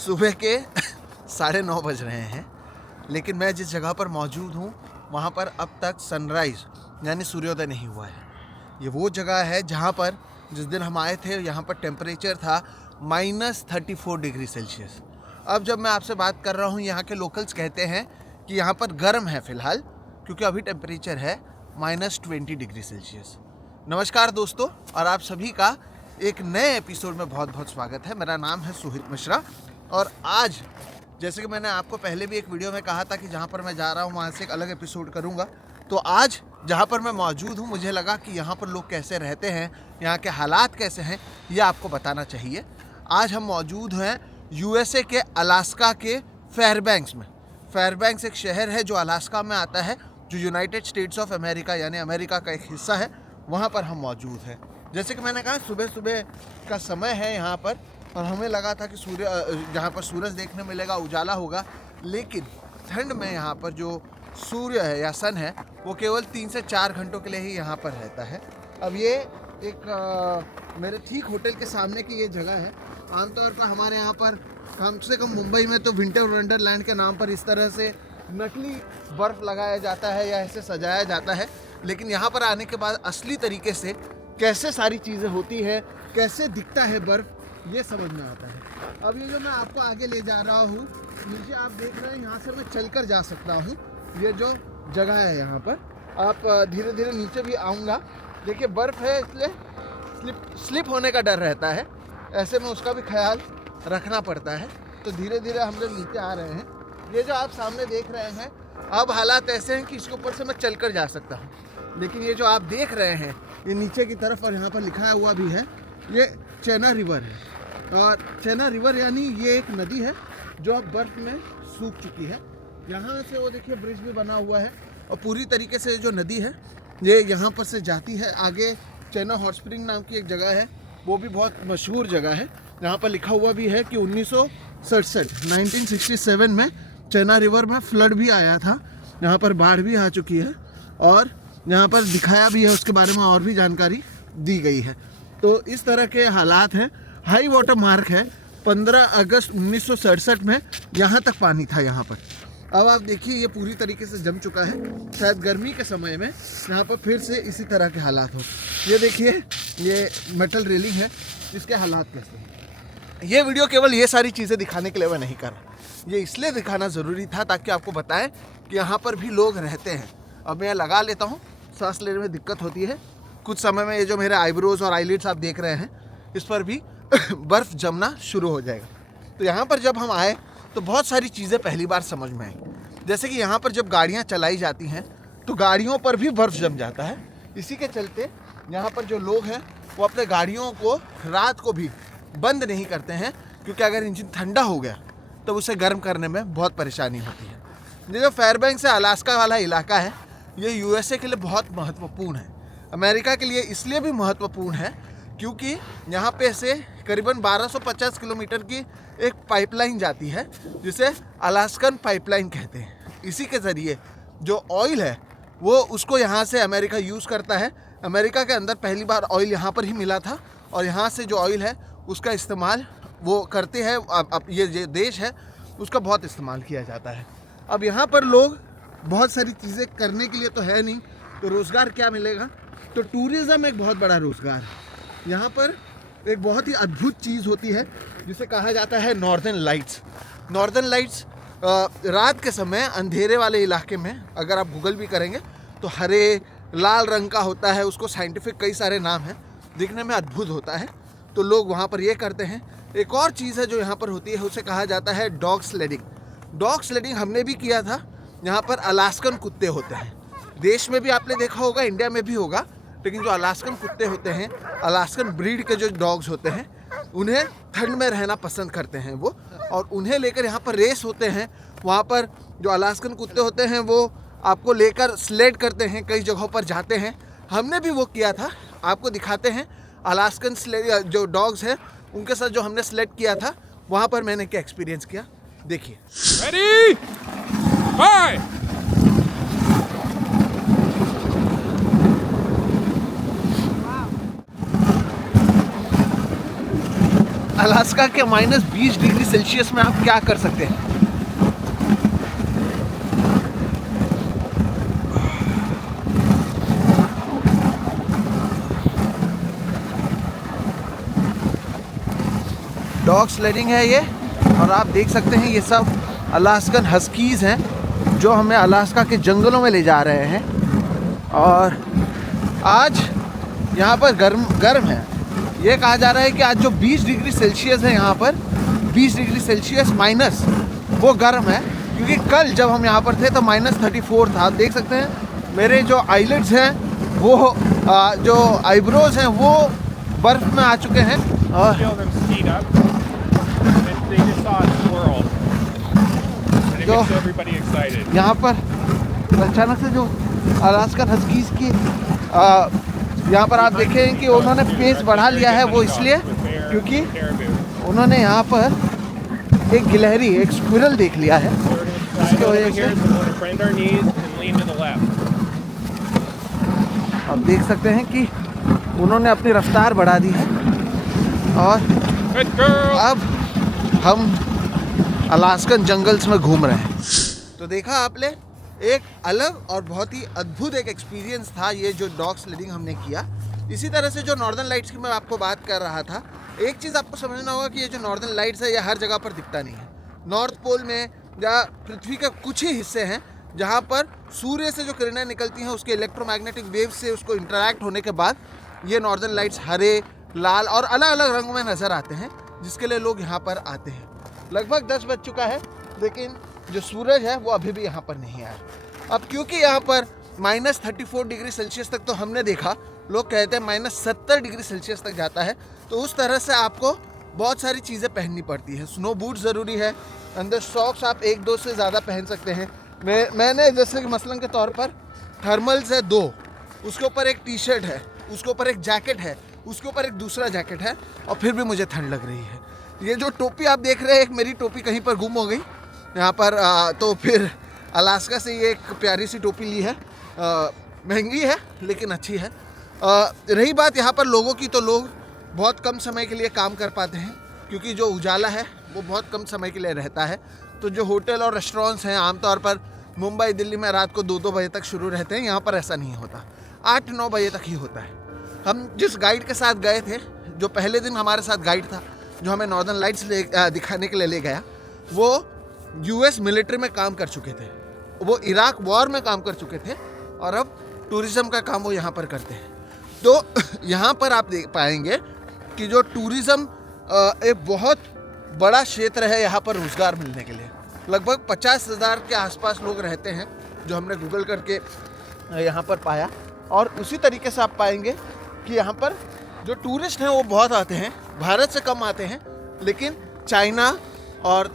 सुबह के 9:30 बज रहे हैं, लेकिन मैं जिस जगह पर मौजूद हूँ वहाँ पर अब तक सनराइज़ यानी सूर्योदय नहीं हुआ है। ये वो जगह है जहाँ पर जिस दिन हम आए थे यहाँ पर टेम्परेचर था -34 डिग्री सेल्सियस। अब जब मैं आपसे बात कर रहा हूँ, यहाँ के लोकल्स कहते हैं कि यहाँ पर गर्म है फ़िलहाल, क्योंकि अभी टेम्परेचर है -20 डिग्री सेल्सियस। नमस्कार दोस्तों, और आप सभी का एक नए एपिसोड में बहुत बहुत स्वागत है। मेरा नाम है सुहित मिश्रा, और आज जैसे कि मैंने आपको पहले भी एक वीडियो में कहा था कि जहाँ पर मैं जा रहा हूँ वहाँ से एक अलग एपिसोड करूँगा, तो आज जहाँ पर मैं मौजूद हूँ मुझे लगा कि यहाँ पर लोग कैसे रहते हैं, यहाँ के हालात कैसे हैं, ये आपको बताना चाहिए। आज हम मौजूद हैं यूएसए के अलास्का के फेयरबैंक्स में। फेयरबैंक्स एक शहर है जो अलास्का में आता है, जो यूनाइटेड स्टेट्स ऑफ अमेरिका यानी अमेरिका का एक हिस्सा है। वहाँ पर हम मौजूद हैं। जैसे कि मैंने कहा, सुबह सुबह का समय है यहाँ पर, और हमें लगा था कि जहाँ पर सूरज देखने मिलेगा, उजाला होगा, लेकिन ठंड में यहाँ पर जो सूर्य है या सन है वो केवल 3 से 4 घंटों के लिए ही यहाँ पर रहता है। अब ये एक मेरे ठीक होटल के सामने की ये जगह है। आमतौर पर हमारे यहाँ पर कम से कम मुंबई में तो विंटर वंडरलैंड के नाम पर इस तरह से नकली बर्फ़ लगाया जाता है या ऐसे सजाया जाता है, लेकिन यहाँ पर आने के बाद असली तरीके से कैसे सारी चीज़ें होती है, कैसे दिखता है बर्फ़, ये समझ में आता है। अब ये जो मैं आपको आगे ले जा रहा हूँ, नीचे आप देख रहे हैं, यहाँ से मैं चलकर जा सकता हूँ। ये जो जगह है यहाँ पर, आप धीरे धीरे नीचे भी आऊँगा। देखिए बर्फ़ है, इसलिए स्लिप होने का डर रहता है, ऐसे में उसका भी ख्याल रखना पड़ता है। तो धीरे धीरे हम लोग नीचे आ रहे हैं। ये जो आप सामने देख रहे हैं, अब हालात ऐसे हैं कि इसके ऊपर से मैं चलकर जा सकता हूँ, लेकिन ये जो आप देख रहे हैं ये नीचे की तरफ, और यहाँ पर लिखा हुआ भी है, ये चेना रिवर है। और चेना रिवर यानी ये एक नदी है जो अब बर्फ़ में सूख चुकी है। यहाँ से वो देखिए ब्रिज भी बना हुआ है, और पूरी तरीके से जो नदी है ये यहाँ पर से जाती है आगे। चेना हॉट स्प्रिंग नाम की एक जगह है, वो भी बहुत मशहूर जगह है। यहाँ पर लिखा हुआ भी है कि 1967 में चेना रिवर में फ्लड भी आया था, यहाँ पर बाढ़ भी आ चुकी है, और यहाँ पर दिखाया भी है, उसके बारे में और भी जानकारी दी गई है। तो इस तरह के हालात हैं। हाई वाटर मार्क है 15 अगस्त 1967 में, यहाँ तक पानी था यहाँ पर। अब आप देखिए ये पूरी तरीके से जम चुका है। शायद गर्मी के समय में यहाँ पर फिर से इसी तरह के हालात हो। ये देखिए ये मेटल रेलिंग है, इसके हालात कैसे हैं। ये वीडियो केवल ये सारी चीज़ें दिखाने के लिए मैं नहीं कर रहा, ये इसलिए दिखाना ज़रूरी था ताकि आपको बताएं कि यहाँ पर भी लोग रहते हैं। अब मैं लगा लेता हूँ, सांस लेने में दिक्कत होती है। कुछ समय में ये जो मेरे आईब्रोज और आईलिड्स आप देख रहे हैं, इस पर भी बर्फ़ जमना शुरू हो जाएगा। तो यहाँ पर जब हम आए तो बहुत सारी चीज़ें पहली बार समझ में आई। जैसे कि यहाँ पर जब गाड़ियाँ चलाई जाती हैं तो गाड़ियों पर भी बर्फ़ जम जाता है। इसी के चलते यहाँ पर जो लोग हैं वो अपने गाड़ियों को रात को भी बंद नहीं करते हैं, क्योंकि अगर इंजन ठंडा हो गया तो उसे गर्म करने में बहुत परेशानी होती है। ये जो फेयरबैंक्स से अलास्का वाला इलाका है, ये यूएसए के लिए बहुत महत्वपूर्ण है। अमेरिका के लिए इसलिए भी महत्वपूर्ण है क्योंकि यहाँ पे से करीबन 1250 किलोमीटर की एक पाइपलाइन जाती है, जिसे अलास्कन पाइपलाइन कहते हैं। इसी के ज़रिए जो ऑयल है वो उसको यहाँ से अमेरिका यूज़ करता है। अमेरिका के अंदर पहली बार ऑयल यहाँ पर ही मिला था, और यहाँ से जो ऑयल है उसका इस्तेमाल वो करते हैं। अब ये देश है उसका बहुत इस्तेमाल किया जाता है। अब यहाँ पर लोग बहुत सारी चीज़ें करने के लिए तो है नहीं, तो रोज़गार क्या मिलेगा? तो टूरिज़्म एक बहुत बड़ा रोज़गार है। यहाँ पर एक बहुत ही अद्भुत चीज़ होती है जिसे कहा जाता है नॉर्दर्न लाइट्स। नॉर्दर्न लाइट्स रात के समय अंधेरे वाले इलाके में, अगर आप गूगल भी करेंगे तो हरे लाल रंग का होता है, उसको साइंटिफिक कई सारे नाम हैं, दिखने में अद्भुत होता है। तो लोग वहाँ पर ये करते हैं। एक और चीज़ है जो यहाँ पर होती है, उसे कहा जाता है डॉग स्लेडिंग। डॉग स्लेडिंग हमने भी किया था। यहाँ पर अलास्कन कुत्ते होते हैं, देश में भी आपने देखा होगा, इंडिया में भी होगा, लेकिन जो अलास्कन कुत्ते होते हैं, अलास्कन ब्रीड के जो डॉग्स होते हैं, उन्हें ठंड में रहना पसंद करते हैं वो, और उन्हें लेकर यहाँ पर रेस होते हैं। वहाँ पर जो अलास्कन कुत्ते होते हैं वो आपको लेकर स्लेड करते हैं, कई जगहों पर जाते हैं। हमने भी वो किया था, आपको दिखाते हैं। अलास्कन स्लेड जो डॉग्स हैं उनके साथ जो हमने स्लेड किया था, वहाँ पर मैंने क्या एक्सपीरियंस किया, देखिए। Ready? Five! अलास्का के -20 डिग्री सेल्सियस में आप क्या कर सकते हैं। डॉग स्लेडिंग है ये, और आप देख सकते हैं ये सब अलास्कन हस्कीज हैं जो हमें अलास्का के जंगलों में ले जा रहे हैं। और आज यहाँ पर गर्म है। ये कहा जा रहा है कि आज जो 20 डिग्री सेल्सियस है यहाँ पर 20 डिग्री सेल्सियस माइनस, वो गर्म है, क्योंकि कल जब हम यहाँ पर थे तो -34 था। आप देख सकते हैं मेरे जो आईलिड्स हैं वो जो आईब्रोज हैं वो बर्फ़ में आ चुके हैं। और जो यहाँ पर अचानक से जो अलास्कन हस्कीज की यहाँ पर आप देखें कि उन्होंने पेस बढ़ा लिया है, वो इसलिए क्योंकि उन्होंने यहाँ पर एक गिलहरी, एक स्क्विरल देख लिया है, जिसकी वजह से आप देख सकते हैं कि उन्होंने अपनी रफ्तार बढ़ा दी है। और अब हम अलास्कन जंगल्स में घूम रहे हैं। तो देखा आपने, एक अलग और बहुत ही अद्भुत एक एक्सपीरियंस था ये जो डॉग स्लेडिंग हमने किया। इसी तरह से जो नॉर्दर्न लाइट्स की मैं आपको बात कर रहा था, एक चीज़ आपको समझना होगा कि ये जो नॉर्दर्न लाइट्स है ये हर जगह पर दिखता नहीं है। नॉर्थ पोल में या पृथ्वी के कुछ ही हिस्से हैं जहाँ पर सूर्य से जो किरणें निकलती हैं उसके इलेक्ट्रोमैग्नेटिक वेव से उसको इंटरैक्ट होने के बाद ये नॉर्दर्न लाइट्स हरे, लाल और अलग अलग रंगों में नज़र आते हैं, जिसके लिए लोग यहाँ पर आते हैं। लगभग 10 बज चुका है, लेकिन जो सूरज है वो अभी भी यहाँ पर नहीं आया। अब क्योंकि यहाँ पर -34 डिग्री सेल्सियस तक तो हमने देखा, लोग कहते हैं -70 डिग्री सेल्सियस तक जाता है, तो उस तरह से आपको बहुत सारी चीज़ें पहननी पड़ती है। स्नो बूट ज़रूरी है, अंदर सॉक्स आप 1-2 से ज़्यादा पहन सकते हैं। मैंने जैसे कि मसलन के तौर पर थर्मल्स है 2, उसके ऊपर एक टी शर्ट है, उसके ऊपर एक जैकेट है, उसके ऊपर एक दूसरा जैकेट है, और फिर भी मुझे ठंड लग रही है। ये जो टोपी आप देख रहे हैं, एक मेरी टोपी कहीं पर गुम हो गई यहाँ पर, तो फिर अलास्का से ये एक प्यारी सी टोपी ली है। महंगी है लेकिन अच्छी है। रही बात यहाँ पर लोगों की, तो लोग बहुत कम समय के लिए काम कर पाते हैं, क्योंकि जो उजाला है वो बहुत कम समय के लिए रहता है। तो जो होटल और रेस्टोरेंट्स हैं आमतौर पर मुंबई, दिल्ली में रात को 2-2 बजे तक शुरू रहते हैं, यहाँ पर ऐसा नहीं होता, 8-9 बजे तक ही होता है। हम जिस गाइड के साथ गए थे, जो पहले दिन हमारे साथ गाइड था, जो हमें नॉर्दर्न लाइट्स दिखाने के लिए ले गया, वो US मिलिट्री में काम कर चुके थे, वो इराक वॉर में काम कर चुके थे, और अब टूरिज़्म का काम वो यहाँ पर करते हैं। तो यहाँ पर आप देख पाएंगे कि जो टूरिज़्म एक बहुत बड़ा क्षेत्र है यहाँ पर रोज़गार मिलने के लिए। लगभग 50,000 के आसपास लोग रहते हैं, जो हमने गूगल करके यहाँ पर पाया। और उसी तरीके से आप पाएंगे कि यहाँ पर जो टूरिस्ट हैं वो बहुत आते हैं, भारत से कम आते हैं, लेकिन चाइना और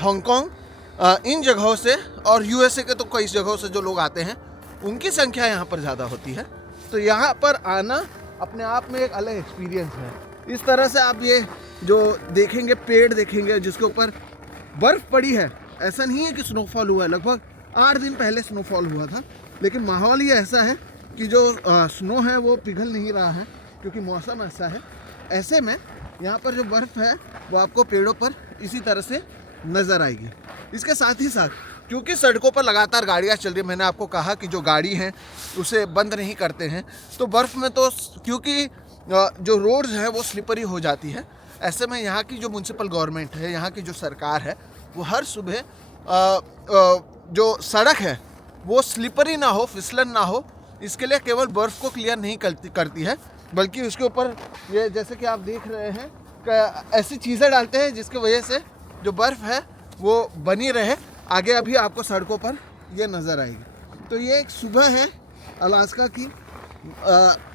हांगकांग इन जगहों से, और USA के तो कई जगहों से जो लोग आते हैं, उनकी संख्या यहाँ पर ज़्यादा होती है। तो यहाँ पर आना अपने आप में एक अलग एक्सपीरियंस है। इस तरह से आप ये जो देखेंगे, पेड़ देखेंगे जिसके ऊपर बर्फ़ पड़ी है, ऐसा नहीं है कि स्नोफॉल हुआ है, लगभग 8 दिन पहले स्नोफॉल हुआ था, लेकिन माहौल ही ऐसा है कि जो स्नो है वो पिघल नहीं रहा है, क्योंकि मौसम ऐसा है। ऐसे में यहाँ पर जो बर्फ़ है वो आपको पेड़ों पर इसी तरह से नज़र आएगी। इसके साथ ही साथ क्योंकि सड़कों पर लगातार गाड़ियाँ चल रही है, मैंने आपको कहा कि जो गाड़ी हैं उसे बंद नहीं करते हैं, तो बर्फ़ में तो क्योंकि जो रोड्स हैं वो स्लिपरी हो जाती है। ऐसे में यहाँ की जो म्यूनसिपल गवर्नमेंट है, यहाँ की जो सरकार है, वो हर सुबह जो सड़क है वो स्लिपरी ना हो, फिसलन ना हो, इसके लिए केवल बर्फ़ को क्लियर नहीं करती है, बल्कि उसके ऊपर ये जैसे कि आप देख रहे हैं ऐसी चीज़ें डालते हैं जिसकी वजह से जो बर्फ़ है वो बनी रहे। आगे अभी आपको सड़कों पर ये नज़र आएगी। तो ये एक सुबह है अलास्का की,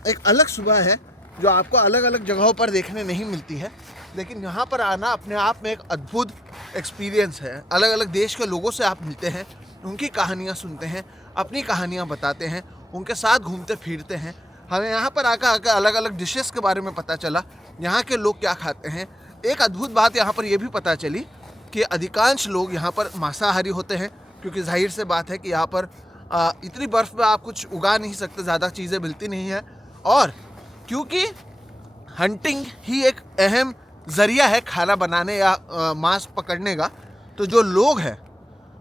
एक अलग सुबह है जो आपको अलग अलग जगहों पर देखने नहीं मिलती है, लेकिन यहाँ पर आना अपने आप में एक अद्भुत एक्सपीरियंस है। अलग अलग देश के लोगों से आप मिलते हैं, उनकी कहानियाँ सुनते हैं, अपनी कहानियाँ बताते हैं, उनके साथ घूमते फिरते हैं। हमें यहाँ पर आकर अलग अलग डिशेस के बारे में पता चला, यहाँ के लोग क्या खाते हैं। एक अद्भुत बात यहाँ पर यह भी पता चली कि अधिकांश लोग यहाँ पर मांसाहारी होते हैं, क्योंकि जाहिर से बात है कि यहाँ पर इतनी बर्फ़ में आप कुछ उगा नहीं सकते, ज़्यादा चीज़ें मिलती नहीं हैं, और क्योंकि हंटिंग ही एक अहम ज़रिया है खाना बनाने या मांस पकड़ने का, तो जो लोग हैं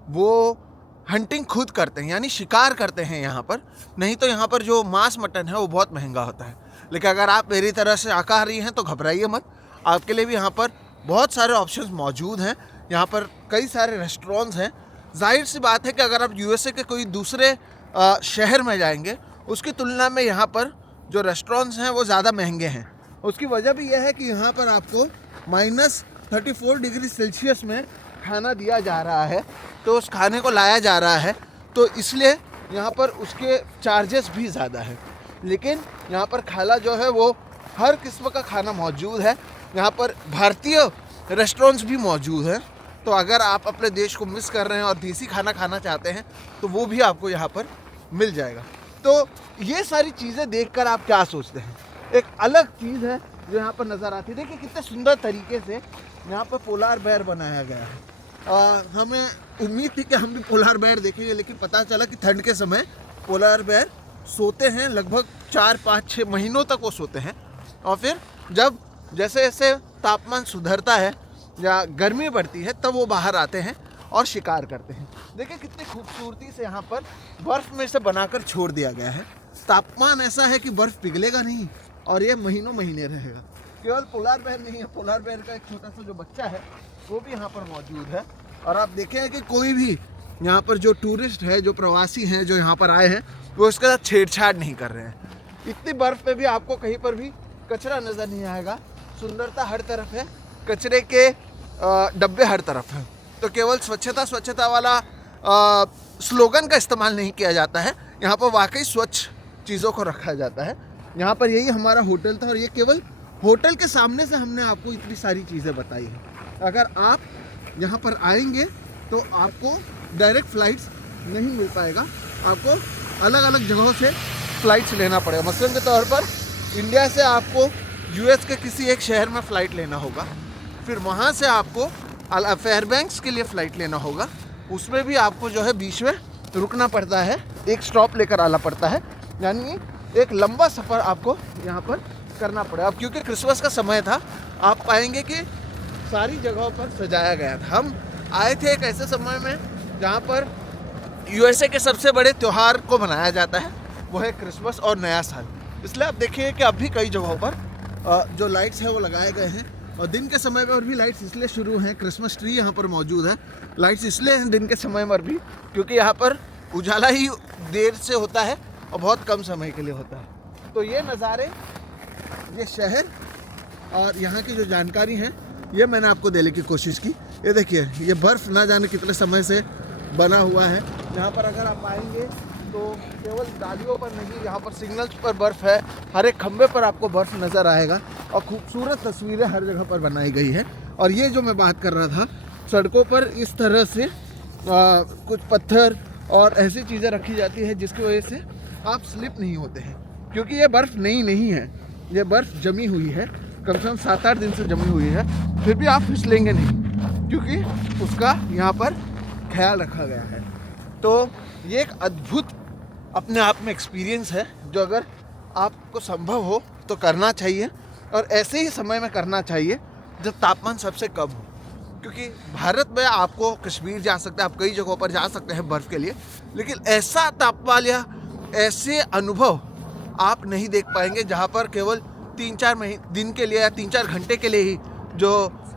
वो हंटिंग खुद करते हैं, यानी शिकार करते हैं यहाँ पर। नहीं तो यहाँ पर जो मांस मटन है वो बहुत महंगा होता है। लेकिन अगर आप मेरी तरह से शाकाहारी हैं तो घबराइए मत, आपके लिए भी यहाँ पर बहुत सारे ऑप्शंस मौजूद हैं। यहाँ पर कई सारे रेस्टोरेंट्स हैं। जाहिर सी बात है कि अगर आप यूएसए के कोई दूसरे शहर में जाएंगे, उसकी तुलना में यहाँ पर जो रेस्टोरेंट्स हैं वो ज़्यादा महंगे हैं। उसकी वजह भी यह है कि यहाँ पर आपको -34 डिग्री सेल्सियस में खाना दिया जा रहा है, तो उस खाने को लाया जा रहा है, तो इसलिए यहाँ पर उसके चार्जेस भी ज़्यादा है। लेकिन यहाँ पर खाना जो है वो हर किस्म का खाना मौजूद है। यहाँ पर भारतीय रेस्टोरेंट्स भी मौजूद हैं, तो अगर आप अपने देश को मिस कर रहे हैं और देसी खाना खाना चाहते हैं तो वो भी आपको यहाँ पर मिल जाएगा। तो ये सारी चीज़ें देखकर आप क्या सोचते हैं? एक अलग चीज़ है जो यहाँ पर नज़र आती है। देखिए कितने सुंदर तरीके से यहाँ पर पोलार बेयर बनाया गया है। हमें उम्मीद थी कि हम भी पोलार बेयर देखेंगे, लेकिन पता चला कि ठंड के समय पोलार बेयर सोते हैं, लगभग 4, 5, 6 महीनों तक वो सोते हैं। और फिर जब जैसे जैसे तापमान सुधरता है या गर्मी बढ़ती है तब वो बाहर आते हैं और शिकार करते हैं। देखिए कितनी खूबसूरती से यहाँ पर बर्फ़ में से बनाकर छोड़ दिया गया है। तापमान ऐसा है कि बर्फ़ पिघलेगा नहीं और ये महीनों महीने रहेगा। केवल पोलार बेयर नहीं है, पोलार बेयर का एक छोटा सा जो बच्चा है वो भी यहाँ पर मौजूद है। और आप देखें कि कोई भी यहाँ पर जो टूरिस्ट है, जो प्रवासी हैं, जो यहाँ पर आए हैं, वो इसके साथ छेड़छाड़ नहीं कर रहे हैं। इतनी बर्फ़ पे भी आपको कहीं पर भी कचरा नज़र नहीं आएगा। सुंदरता हर तरफ है, कचरे के डब्बे हर तरफ हैं। तो केवल स्वच्छता स्वच्छता वाला स्लोगन का इस्तेमाल नहीं किया जाता है, यहाँ पर वाकई स्वच्छ चीज़ों को रखा जाता है। यहाँ पर यही हमारा होटल था और ये केवल होटल के सामने से हमने आपको इतनी सारी चीज़ें बताई हैं। अगर आप यहाँ पर आएंगे तो आपको डायरेक्ट फ़्लाइट्स नहीं मिल पाएगा, आपको अलग अलग जगहों से फ़्लाइट्स लेना पड़ेगा। मसलन के तौर पर इंडिया से आपको यूएस के किसी एक शहर में फ़्लाइट लेना होगा, फिर वहाँ से आपको फेयरबैंक्स के लिए फ़्लाइट लेना होगा। उसमें भी आपको जो है बीच में रुकना पड़ता है, एक स्टॉप लेकर आना पड़ता है, यानी एक लंबा सफ़र आपको यहाँ पर करना पड़ेगा। अब क्योंकि क्रिसमस का समय था, आप पाएंगे कि सारी जगहों पर सजाया गया था। हम आए थे एक ऐसे समय में जहाँ पर यूएसए के सबसे बड़े त्यौहार को मनाया जाता है, वो है क्रिसमस और नया साल। इसलिए आप देखिए कि अब भी कई जगहों पर जो लाइट्स हैं वो लगाए गए हैं। और दिन के समय पर भी लाइट्स इसलिए शुरू हैं, क्रिसमस ट्री यहाँ पर मौजूद है। लाइट्स इसलिए हैं दिन के समय पर भी क्योंकि यहाँ पर उजाला ही देर से होता है और बहुत कम समय के लिए होता है। तो ये नज़ारे, ये शहर और यहाँ की जो जानकारी है ये मैंने आपको देने की कोशिश की। ये देखिए, ये बर्फ़ ना जाने कितने समय से बना हुआ है। यहाँ पर अगर आप आएंगे तो केवल डालियों पर नहीं, यहाँ पर सिग्नल्स पर बर्फ़ है, हर एक खंबे पर आपको बर्फ़ नज़र आएगा और खूबसूरत तस्वीरें हर जगह पर बनाई गई है। और ये जो मैं बात कर रहा था, सड़कों पर इस तरह से कुछ पत्थर और ऐसी चीज़ें रखी जाती है जिसकी वजह से आप स्लिप नहीं होते हैं, क्योंकि ये बर्फ़ नहीं है, ये बर्फ़ जमी हुई है, कम से कम 7-8 दिन से जमी हुई है। फिर भी आप फिसलेंगे नहीं क्योंकि उसका यहाँ पर ख्याल रखा गया है। तो ये एक अद्भुत अपने आप में एक्सपीरियंस है जो अगर आपको संभव हो तो करना चाहिए, और ऐसे ही समय में करना चाहिए जब तापमान सबसे कम हो। क्योंकि भारत में आपको कश्मीर जा सकते हैं, आप कई जगहों पर जा सकते हैं बर्फ़ के लिए, लेकिन ऐसा तापमान या ऐसे अनुभव आप नहीं देख पाएंगे जहाँ पर केवल 3-4 दिन के लिए या 3-4 घंटे के लिए ही जो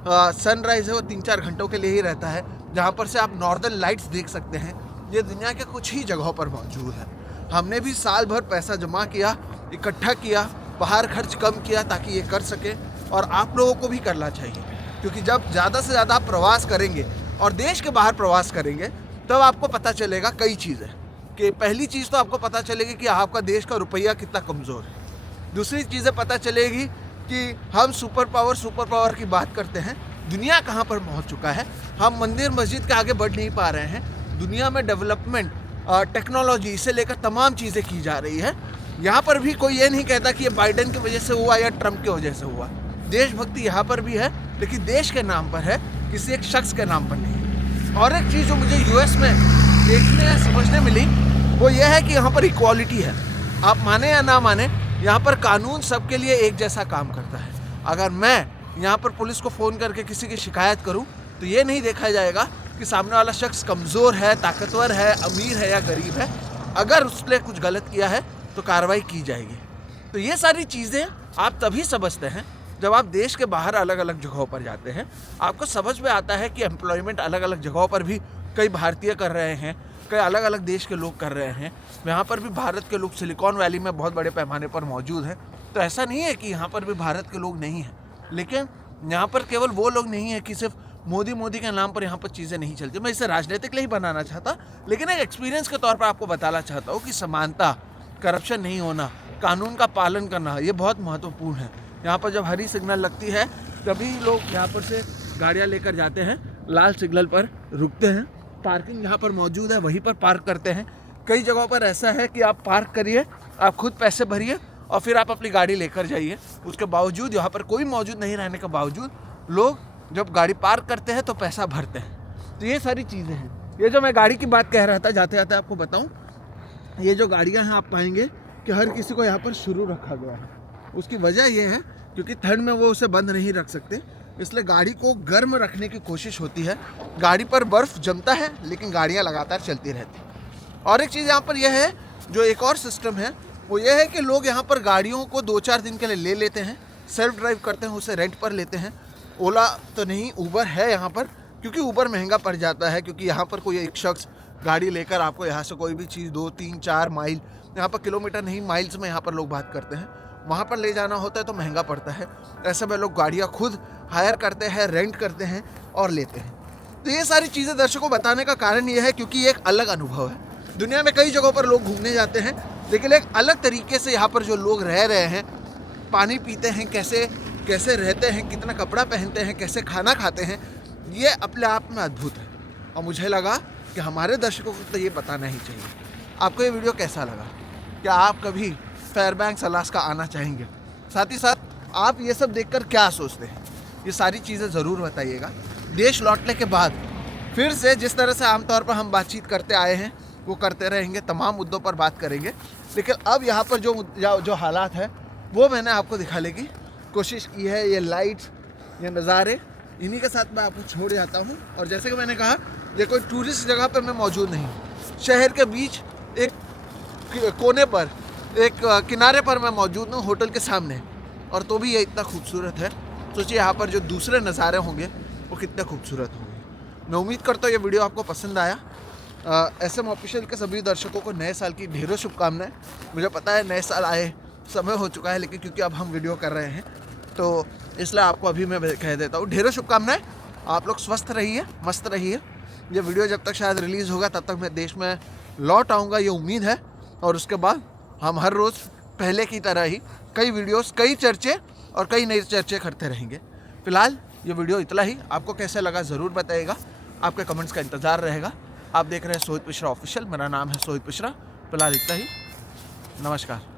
सनराइज़ है वो 3-4 घंटों के लिए ही रहता है, जहाँ पर से आप नॉर्दर्न लाइट्स देख सकते हैं। ये दुनिया के कुछ ही जगहों पर मौजूद है। हमने भी साल भर पैसा जमा किया, इकट्ठा किया, बाहर खर्च कम किया ताकि ये कर सके, और आप लोगों को भी करना चाहिए। क्योंकि जब ज़्यादा से ज़्यादा आप प्रवास करेंगे और देश के बाहर प्रवास करेंगे तब आपको पता चलेगा कई चीज़ें। कि पहली चीज़ तो आपको पता चलेगी कि आपका देश का रुपया कितना कमज़ोर है। दूसरी चीज़ें पता चलेगी कि हम सुपर पावर की बात करते हैं, दुनिया कहाँ पर पहुँच चुका है। हम मंदिर मस्जिद के आगे बढ़ नहीं पा रहे हैं। दुनिया में डेवलपमेंट, टेक्नोलॉजी से लेकर तमाम चीज़ें की जा रही है। यहाँ पर भी कोई ये नहीं कहता कि ये बाइडेन की वजह से हुआ या ट्रम्प की वजह से हुआ। देशभक्ति यहाँ पर भी है, लेकिन देश के नाम पर है, किसी एक शख्स के नाम पर नहीं। और एक चीज़ जो मुझे यूएस में देखने या समझने मिली वो ये है कि यहाँ पर इक्वालिटी है। आप माने या ना माने, यहाँ पर कानून सबके लिए एक जैसा काम करता है। अगर मैं यहाँ पर पुलिस को फ़ोन करके किसी की शिकायत करूँ तो ये नहीं देखा जाएगा कि सामने वाला शख्स कमज़ोर है, ताकतवर है, अमीर है या गरीब है। अगर उसने कुछ गलत किया है तो कार्रवाई की जाएगी। तो ये सारी चीज़ें आप तभी समझते हैं जब आप देश के बाहर अलग अलग जगहों पर जाते हैं। आपको समझ में आता है कि एम्प्लॉयमेंट अलग अलग जगहों पर भी कई भारतीय कर रहे हैं, कई अलग अलग देश के लोग कर रहे हैं। यहाँ पर भी भारत के लोग सिलिकॉन वैली में बहुत बड़े पैमाने पर मौजूद हैं। तो ऐसा नहीं है कि यहाँ पर भी भारत के लोग नहीं हैं, लेकिन यहाँ पर केवल वो लोग नहीं है कि सिर्फ मोदी के नाम पर यहाँ पर चीज़ें नहीं चलती। मैं इसे राजनीतिक नहीं बनाना चाहता, लेकिन एक एक्सपीरियंस के तौर पर आपको बताना चाहता हूँ कि समानता, करप्शन नहीं होना, कानून का पालन करना, ये बहुत महत्वपूर्ण है। यहाँ पर जब हरी सिग्नल लगती है तभी लोग यहाँ पर से गाड़ियाँ लेकर जाते हैं, लाल सिग्नल पर रुकते हैं, पार्किंग यहाँ पर मौजूद है वहीं पर पार्क करते हैं। कई जगहों पर ऐसा है कि आप पार्क करिए, आप खुद पैसे भरिए और फिर आप अपनी गाड़ी लेकर जाइए। उसके बावजूद यहाँ पर कोई मौजूद नहीं रहने के बावजूद लोग जब गाड़ी पार्क करते हैं तो पैसा भरते हैं। तो ये सारी चीज़ें हैं। ये जो मैं गाड़ी की बात कह रहा था, जाते जाते आपको बताऊँ, ये जो गाड़ियाँ हैं आप पाएंगे कि हर किसी को यहाँ पर शुरू रखा गया है। उसकी वजह यह है क्योंकि ठंड में वो उसे बंद नहीं रख सकते, इसलिए गाड़ी को गर्म रखने की कोशिश होती है। गाड़ी पर बर्फ़ जमता है लेकिन गाड़ियाँ लगातार चलती रहती हैं। और एक चीज़ यहाँ पर यह है, जो एक और सिस्टम है वो ये है कि लोग यहाँ पर गाड़ियों को 2-4 दिन के लिए ले लेते हैं, सेल्फ ड्राइव करते हैं, उसे रेंट पर लेते हैं। ओला तो नहीं, ऊबर है यहाँ पर, क्योंकि ऊबर महंगा पड़ जाता है, क्योंकि यहाँ पर कोई एक शख्स गाड़ी लेकर आपको यहाँ से कोई भी चीज़ 2-3-4 माइल, यहाँ पर किलोमीटर नहीं माइल्स में यहाँ पर लोग बात करते हैं, वहाँ पर ले जाना होता है तो महंगा पड़ता है। ऐसे में लोग गाड़ियाँ खुद हायर करते हैं, रेंट करते हैं और लेते हैं। तो ये सारी चीज़ें दर्शकों बताने का कारण ये है क्योंकि ये एक अलग अनुभव है। दुनिया में कई जगहों पर लोग घूमने जाते हैं, लेकिन एक अलग तरीके से यहाँ पर जो लोग रह रहे हैं, पानी पीते हैं, कैसे रहते हैं, कितना कपड़ा पहनते हैं, कैसे खाना खाते हैं, ये अपने आप में अद्भुत है। और मुझे लगा कि हमारे दर्शकों को तो ये बताना ही चाहिए। आपको ये वीडियो कैसा लगा? क्या आप कभी फेयरबैंक्स अलास्का आना चाहेंगे? साथ ही साथ आप ये सब देखकर क्या सोचते हैं, ये सारी चीज़ें ज़रूर बताइएगा। देश लौटने के बाद फिर से जिस तरह से आमतौर पर हम बातचीत करते आए हैं वो करते रहेंगे, तमाम मुद्दों पर बात करेंगे। लेकिन अब यहाँ पर जो हालात है वो मैंने आपको दिखाने की कोशिश की है। ये लाइट्स, ये नज़ारे, इन्हीं के साथ मैं आपको छोड़ जाता हूँ। और जैसे कि मैंने कहा, ये कोई टूरिस्ट जगह पर मैं मौजूद नहीं हूँ। शहर के बीच एक कोने पर, एक किनारे पर मैं मौजूद हूँ, होटल के सामने। और तो भी ये इतना खूबसूरत है। सोचिए यहाँ पर जो दूसरे नज़ारे होंगे वो कितने खूबसूरत होंगे। मैं उम्मीद करता हूँ ये वीडियो आपको पसंद आया। SM ऑफिशियल के सभी दर्शकों को नए साल की ढेरों शुभकामनाएं। मुझे पता है नए साल आए समय हो चुका है, लेकिन क्योंकि अब हम वीडियो कर रहे हैं तो इसलिए आपको अभी मैं कह देता हूँ ढेरों शुभकामनाएं। आप लोग स्वस्थ रहिए, मस्त रहिए। ये वीडियो जब तक शायद रिलीज़ होगा तब तक मैं देश में लौट आऊँगा, ये उम्मीद है। और उसके बाद हम हर रोज़ पहले की तरह ही कई वीडियोस, कई चर्चे और कई नई चर्चे करते रहेंगे। फिलहाल ये वीडियो इतना ही। आपको कैसा लगा ज़रूर बताइएगा, आपके कमेंट्स का इंतज़ार रहेगा। आप देख रहे हैं सोहित मिश्रा ऑफिशियल, मेरा नाम है सोहित मिश्रा। फिलहाल इतना ही, नमस्कार।